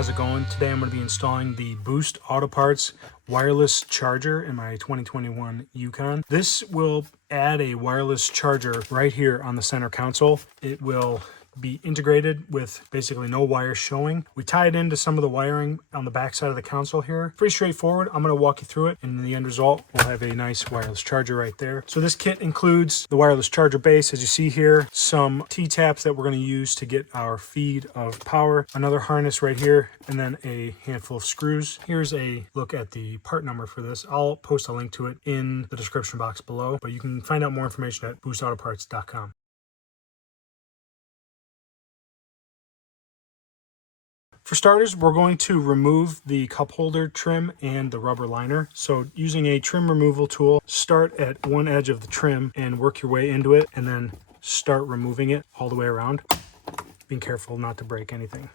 how's it going? Today I'm going to be installing the Boost Auto Parts wireless charger in my 2021 Yukon. This will add a wireless charger right here on the center console. It will be integrated with basically no wires showing. We tie it into some of the wiring on the back side of the console here. Pretty straightforward. I'm going to walk you through it, and in the end result we'll have a nice wireless charger right there. So this kit includes the wireless charger base, as you see here, some T-taps that we're going to use to get our feed of power, another harness right here, and then a handful of screws. Here's a look at the part number for this. I'll post a link to it in the description box below, but you can find out more information at boostautoparts.com. For starters, we're going to remove the cup holder trim and the rubber liner. So using a trim removal tool, start at one edge of the trim and work your way into it, and then start removing it all the way around. Being careful not to break anything.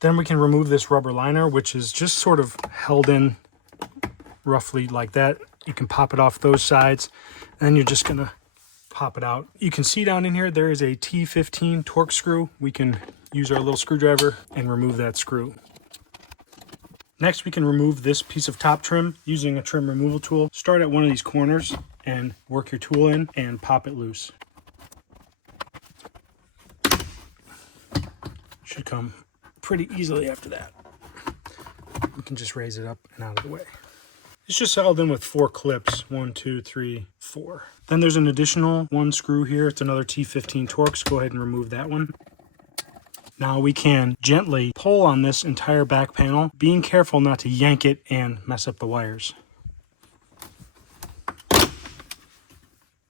Then we can remove this rubber liner, which is just sort of held in roughly like that. You can pop it off those sides, and then you're just gonna pop it out. You can see down in here there is a T15 torque screw. We can use our little screwdriver and remove that screw. Next, we can remove this piece of top trim using a trim removal tool. Start at one of these corners and work your tool in and pop it loose. Should come pretty easily after that. We can just raise it up and out of the way. It's just held in with 4 clips. 1, 2, 3, 4. Then there's an additional one screw here. It's another T15 Torx. Go ahead and remove that one. Now we can gently pull on this entire back panel, being careful not to yank it and mess up the wires.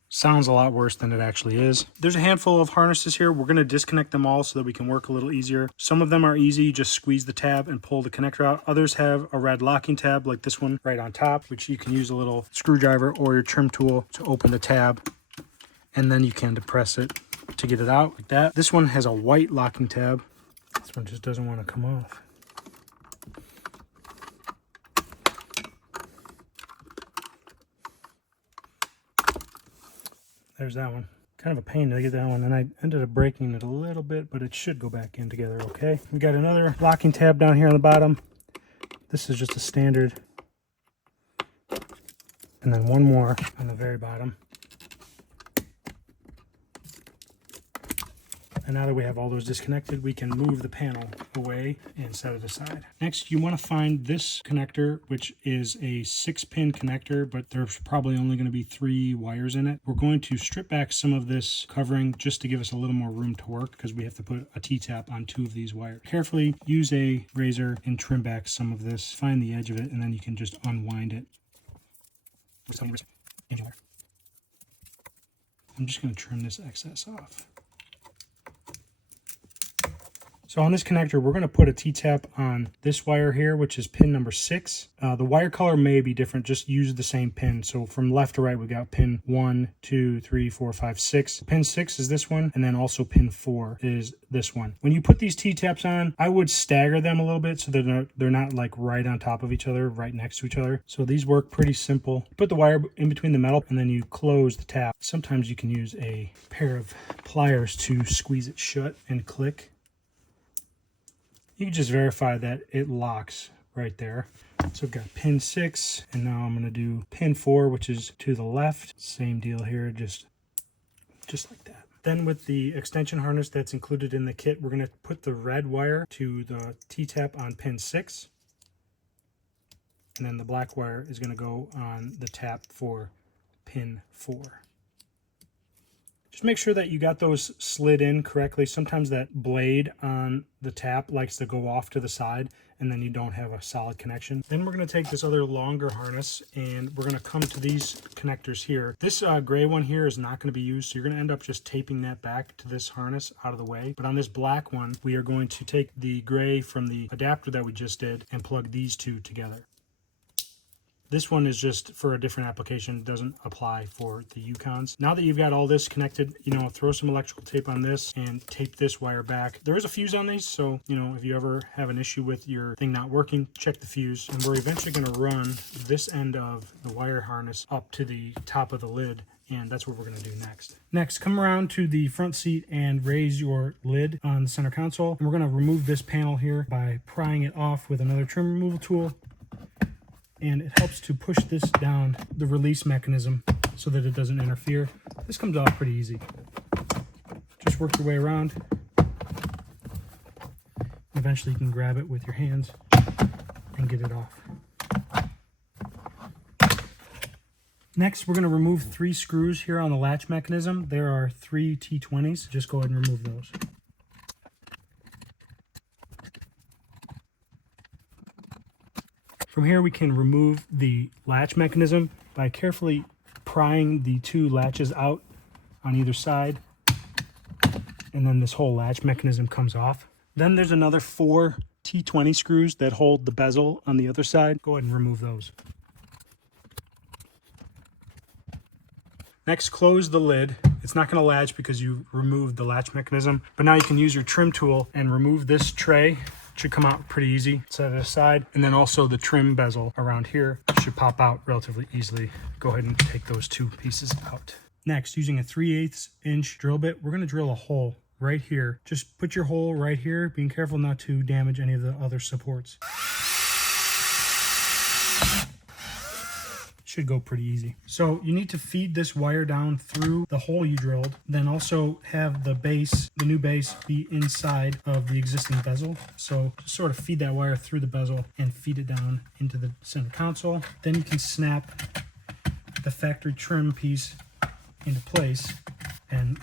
Sounds a lot worse than it actually is. There's a handful of harnesses here. We're going to disconnect them all so that we can work a little easier. Some of them are easy. You just squeeze the tab and pull the connector out. Others have a red locking tab like this one right on top, which you can use a little screwdriver or your trim tool to open the tab, and then you can depress it to get it out like that. This one has a white locking tab. This one just doesn't want to come off. There's that one. Kind of a pain to get that one, and I ended up breaking it a little bit, but it should go back in together okay. We got another locking tab down here on the bottom. This is just a standard. And then one more on the very bottom. And now that we have all those disconnected, we can move the panel away and set it aside. Next, you want to find this connector, which is a 6-pin connector, but there's probably only going to be 3 wires in it. We're going to strip back some of this covering just to give us a little more room to work, because we have to put a T-tap on 2 of these wires. Carefully use a razor and trim back some of this. Find the edge of it, and then you can just unwind it. I'm just going to trim this excess off. So on this connector, we're going to put a T-tap on this wire here, which is pin number 6. The wire color may be different. Just use the same pin. So from left to right, we got pin 1, 2, 3, 4, 5, 6. Pin 6 is this one, and then also pin 4 is this one. When you put these T-taps on, I would stagger them a little bit so they're not like right on top of each other, right next to each other. So these work pretty simple. Put the wire in between the metal, and then you close the tap. Sometimes you can use a pair of pliers to squeeze it shut and click. You can just verify that it locks right there. So I've got pin 6, and now I'm going to do pin 4, which is to the left. Same deal here, just like that. Then with the extension harness that's included in the kit, we're going to put the red wire to the T-tap on pin 6. And then the black wire is going to go on the tap for pin 4. Just make sure that you got those slid in correctly. Sometimes that blade on the tap likes to go off to the side, and then you don't have a solid connection. Then we're going to take this other longer harness, and we're going to come to these connectors here. This gray one here is not going to be used, so you're going to end up just taping that back to this harness out of the way. But on this black one, we are going to take the gray from the adapter that we just did and plug these 2 together. This one is just for a different application. It doesn't apply for the Yukons. Now that you've got all this connected, throw some electrical tape on this and tape this wire back. There is a fuse on these, so, if you ever have an issue with your thing not working, check the fuse. And we're eventually going to run this end of the wire harness up to the top of the lid, and that's what we're going to do next. Next, come around to the front seat and raise your lid on the center console. And we're going to remove this panel here by prying it off with another trim removal tool. And it helps to push this down the release mechanism so that it doesn't interfere. This comes off pretty easy. Just work your way around. Eventually you can grab it with your hands and get it off. Next, we're going to remove 3 screws here on the latch mechanism. There are 3 T20s. Just go ahead and remove those. From here, we can remove the latch mechanism by carefully prying the 2 latches out on either side, and then this whole latch mechanism comes off. Then there's another 4 T20 screws that hold the bezel on the other side. Go ahead and remove those. Next, close the lid. It's not going to latch because you removed the latch mechanism, but now you can use your trim tool and remove this tray. Should come out pretty easy. Set it aside, and then also the trim bezel around here should pop out relatively easily. Go ahead and take those 2 pieces out. Next, using a 3/8 inch drill bit, we're going to drill a hole right here. Just put your hole right here, being careful not to damage any of the other supports. Should go pretty easy. So you need to feed this wire down through the hole you drilled, then also have the base, the new base, be inside of the existing bezel. So just sort of feed that wire through the bezel and feed it down into the center console. Then you can snap the factory trim piece into place, and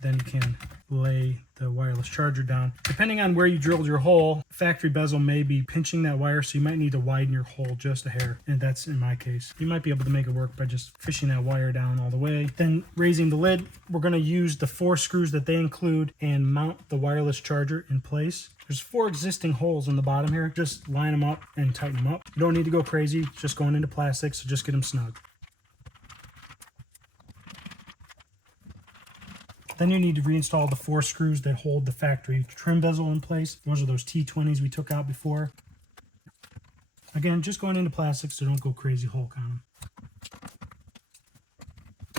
then you can lay the wireless charger down. Depending on where you drilled your hole, factory bezel may be pinching that wire, so you might need to widen your hole just a hair, and that's in my case. You might be able to make it work by just fishing that wire down all the way. Then raising the lid, we're going to use the 4 screws that they include and mount the wireless charger in place. There's 4 existing holes in the bottom here. Just line them up and tighten them up. You don't need to go crazy, just going into plastic, so just get them snug. Then you need to reinstall the 4 screws that hold the factory trim bezel in place. Those are those T20s we took out before. Again, just going into plastic, so don't go crazy Hulk on them.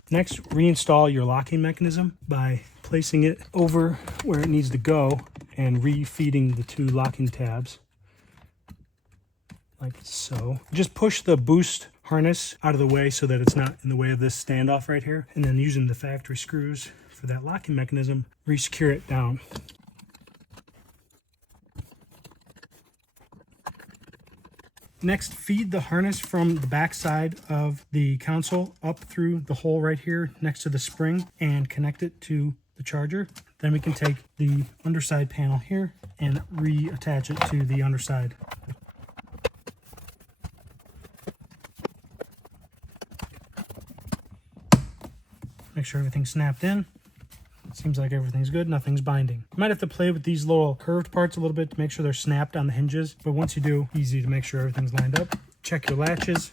Next, reinstall your locking mechanism by placing it over where it needs to go and refeeding the 2 locking tabs, like so. Just push the boost harness out of the way so that it's not in the way of this standoff right here, and then using the factory screws for that locking mechanism, re-secure it down. Next, feed the harness from the back side of the console up through the hole right here next to the spring and connect it to the charger. Then we can take the underside panel here and reattach it to the underside. Make sure everything's snapped in. Seems like everything's good, nothing's binding. You might have to play with these little curved parts a little bit to make sure they're snapped on the hinges, but once you do, easy to make sure everything's lined up. Check your latches,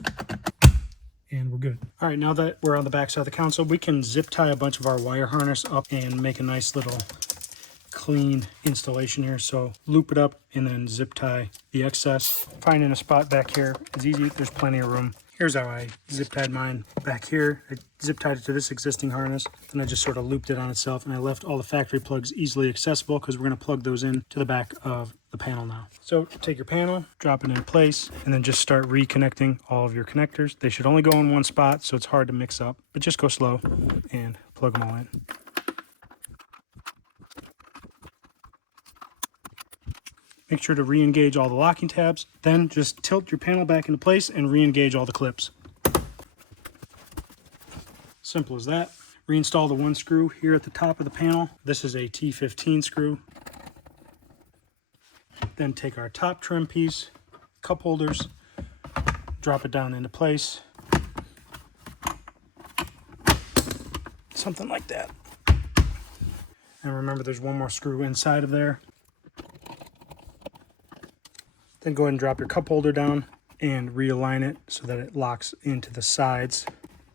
and we're good. All right, now that we're on the back side of the console, we can zip tie a bunch of our wire harness up and make a nice little clean installation here. So loop it up and then zip tie the excess. Finding a spot back here is easy, there's plenty of room. Here's how I zip tied mine back here. I zip tied it to this existing harness, then I just sort of looped it on itself, and I left all the factory plugs easily accessible because we're going to plug those in to the back of the panel now. So take your panel, drop it in place, and then just start reconnecting all of your connectors. They should only go in one spot, so it's hard to mix up, but just go slow and plug them all in. Make sure to re-engage all the locking tabs. Then just tilt your panel back into place and re-engage all the clips. Simple as that. Reinstall the 1 screw here at the top of the panel. This is a T15 screw. Then take our top trim piece, cup holders, drop it down into place. Something like that. And remember, there's 1 more screw inside of there. Then go ahead and drop your cup holder down and realign it so that it locks into the sides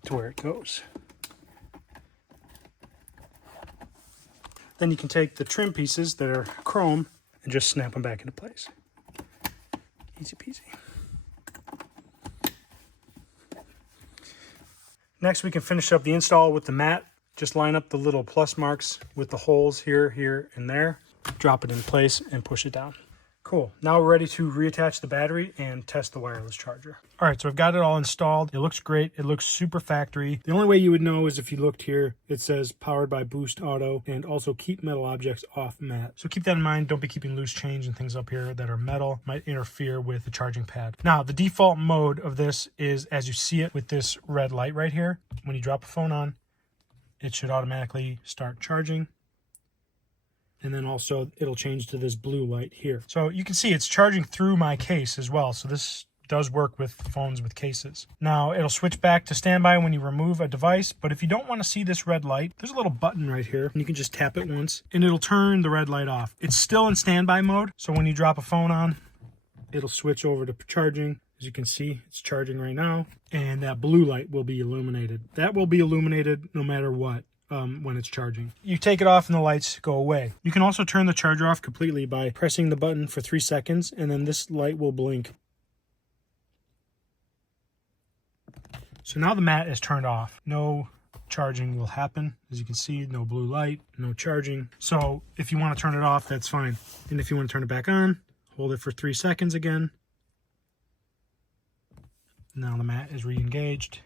to where it goes. Then you can take the trim pieces that are chrome and just snap them back into place. Easy peasy. Next, we can finish up the install with the mat. Just line up the little plus marks with the holes here, here, and there. Drop it in place and push it down. Cool. Now we're ready to reattach the battery and test the wireless charger. All right, so I've got it all installed. It looks great. It looks super factory. The only way you would know is if you looked here. It says powered by Boost Auto and also keep metal objects off mat. So keep that in mind. Don't be keeping loose change and things up here that are metal. Might interfere with the charging pad. Now, the default mode of this is as you see it with this red light right here. When you drop a phone on, it should automatically start charging. And then also it'll change to this blue light here. So you can see it's charging through my case as well. So this does work with phones with cases. Now it'll switch back to standby when you remove a device. But if you don't want to see this red light, there's a little button right here. And you can just tap it once and it'll turn the red light off. It's still in standby mode. So when you drop a phone on, it'll switch over to charging. As you can see, it's charging right now. And that blue light will be illuminated. That will be illuminated no matter what. When it's charging. You take it off and the lights go away. You can also turn the charger off completely by pressing the button for 3 seconds and then this light will blink. So now the mat is turned off. No charging will happen. As you can see, no blue light, no charging. So if you want to turn it off, that's fine. And if you want to turn it back on, hold it for 3 seconds again. Now the mat is re-engaged.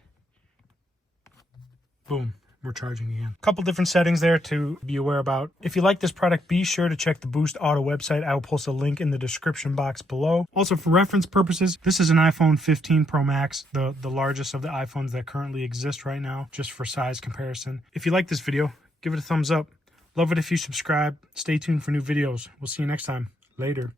Boom. We're charging again. A couple different settings there to be aware about. If you like this product, be sure to check the Boost Auto website. I will post a link in the description box below. Also, for reference purposes, this is an iPhone 15 Pro Max, the largest of the iPhones that currently exist right now, just for size comparison. If you like this video, give it a thumbs up. Love it if you subscribe. Stay tuned for new videos. We'll see you next time. Later.